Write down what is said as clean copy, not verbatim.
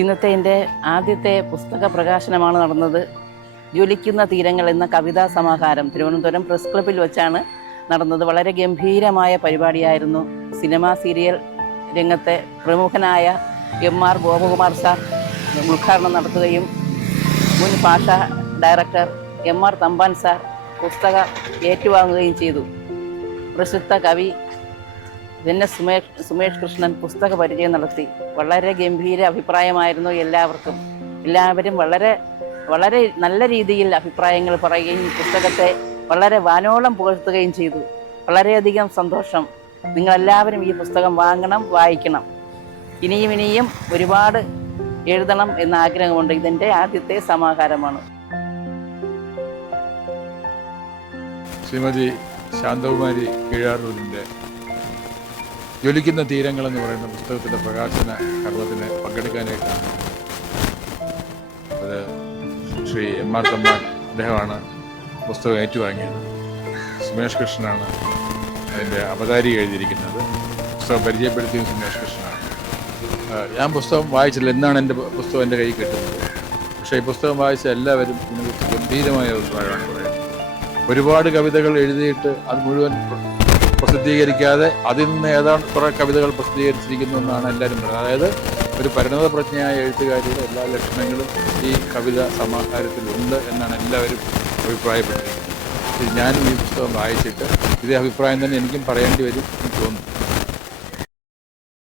ഇന്നത്തെ എൻ്റെ ആദ്യത്തെ പുസ്തക പ്രകാശനമാണ് നടന്നത്. ജ്വലിക്കുന്ന തീരങ്ങൾ എന്ന കവിതാ സമാഹാരം തിരുവനന്തപുരം പ്രസ് ക്ലബ്ബിൽ വെച്ചാണ് നടന്നത്. വളരെ ഗംഭീരമായ പരിപാടിയായിരുന്നു. സിനിമാ സീരിയൽ രംഗത്തെ പ്രമുഖനായ MR ഗോപകുമാർ സാർ ഉദ്ഘാടനം നടത്തുകയും മുൻ ഭാഷാ ഡയറക്ടർ MR തമ്പാൻ സാർ പുസ്തകം ഏറ്റുവാങ്ങുകയും ചെയ്തു. പ്രസിദ്ധ കവി NS സുമേഷ് കൃഷ്ണൻ പുസ്തക പരിചയം നടത്തി. വളരെ ഗംഭീര അഭിപ്രായമായിരുന്നു എല്ലാവർക്കും. എല്ലാവരും വളരെ വളരെ നല്ല രീതിയിൽ അഭിപ്രായങ്ങൾ പറയുകയും പുസ്തകത്തെ വളരെ വാനോളം പുകഴ്ത്തുകയും ചെയ്തു. വളരെയധികം സന്തോഷം. നിങ്ങളെല്ലാവരും ഈ പുസ്തകം വാങ്ങണം, വായിക്കണം. ഇനിയും ഒരുപാട് എഴുതണം എന്ന ആഗ്രഹമുണ്ട്. ഇതെൻ്റെ ആദ്യത്തെ സമാഹാരമാണ്. ശ്രീമതി ശാന്തകുമാരി കീഴാറൂരിൻ്റെ ജ്വലിക്കുന്ന തീരങ്ങൾ എന്ന് പറയുന്ന പുസ്തകത്തിൻ്റെ പ്രകാശന കർമ്മത്തിന് പങ്കെടുക്കാനായിട്ടാണ്. അത് ശ്രീ MR തമ്പാൻ അദ്ദേഹമാണ് പുസ്തകം ഏറ്റുവാങ്ങിയത്. സുമേഷ് കൃഷ്ണനാണ് അതിൻ്റെ അവതാരിക എഴുതിയിരിക്കുന്നത്. പുസ്തകം പരിചയപ്പെടുത്തിയത് സുമേഷ് കൃഷ്ണനാണ്. ഞാൻ പുസ്തകം വായിച്ചില്ല. എന്നാണ് എൻ്റെ പുസ്തകം എൻ്റെ കയ്യിൽ കിട്ടുന്നത്. പക്ഷേ ഈ പുസ്തകം വായിച്ച എല്ലാവരും ഇതിനെക്കുറിച്ച് ഗംഭീരമായ അഭിപ്രായമാണ് പറയുന്നത്. ഒരുപാട് കവിതകൾ എഴുതിയിട്ട് അത് മുഴുവൻ പ്രസിദ്ധീകരിക്കാതെ അതിൽ നിന്ന് ഏതാണ്ട് കുറേ കവിതകൾ പ്രസിദ്ധീകരിച്ചിരിക്കുന്നു എന്നാണ് എല്ലാവരും പറയുന്നത്. അതായത് ഒരു പരിണത പ്രജ്ഞയായ എഴുത്തുകാരിയുടെ എല്ലാ ലക്ഷണങ്ങളും ഈ കവിത സമാഹാരത്തിലുണ്ട് എന്നാണ് എല്ലാവരും അഭിപ്രായപ്പെട്ടിരിക്കുന്നത്. ഞാനും ഈ പുസ്തകം വായിച്ചിട്ട് ഇതേ അഭിപ്രായം തന്നെ എനിക്കും പറയേണ്ടി വരും എന്ന് തോന്നുന്നു.